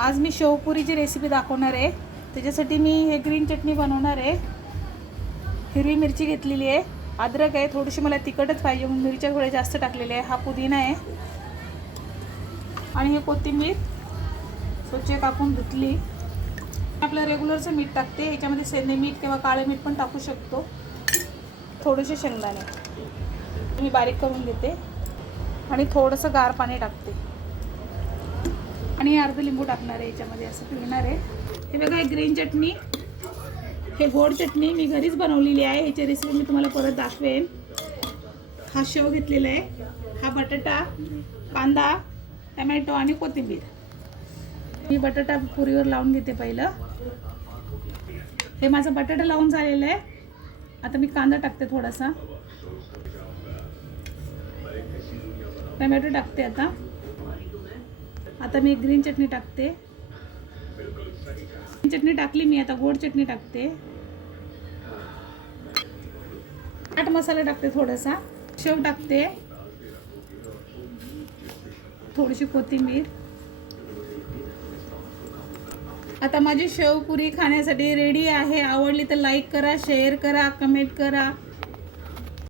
आज मी शेवपुरीची रेसिपी दाखवणार आहे। त्याच्यासाठी मी हे ग्रीन चटणी बनवणार आहे। हिरवी मिरची घेतलेली आहे, अद्रक आहे, थोडीशी मला तिखटच पाहिजे म्हणून मिरच्या थोड्या जास्त टाकलेल्या आहे। हा पुदिना आहे आणि हे कोथिंबीर स्वच्छ कापून धुतली। आपलं रेग्युलरचं मीठ टाकते, याच्यामध्ये सेंधे मीठ किंवा काळे मीठ पण टाकू शकतो। थोडेसे शेंगदाणे मी बारीक करून घेते आणि थोडंसं गार पाणी टाकते आणि अर्ध लिंबू टाकणार आहे याच्यामध्ये, असं पिळणार आहे। हे बघा, हे ग्रीन चटणी, हे गोड चटणी मी घरीच बनवलेली आहे। याची रेसिपी मी तुम्हाला परत दाखवेन। हा शेव घेतलेला आहे, हा बटाटा, कांदा, टमॅटो आणि कोथिंबीर। मी बटाटा पुरीवर लावून घेते पहिलं। हे माझा बटाटा लावून झालेला आहे। आता मी कांदा टाकते, थोडासा टमॅटो टाकते। आता मी ग्रीन चटणी टाकते। ग्रीन चटणी टाकली मी, आता गोड चटणी टाकते। चाट मसाला टाकते, थोडासा शेव टाकते, थोडीशी कोथिंबीर। आता माझी शेवपुरी खाण्यासाठी रेडी आहे। आवडली तर लाईक करा, शेअर करा, कमेंट करा।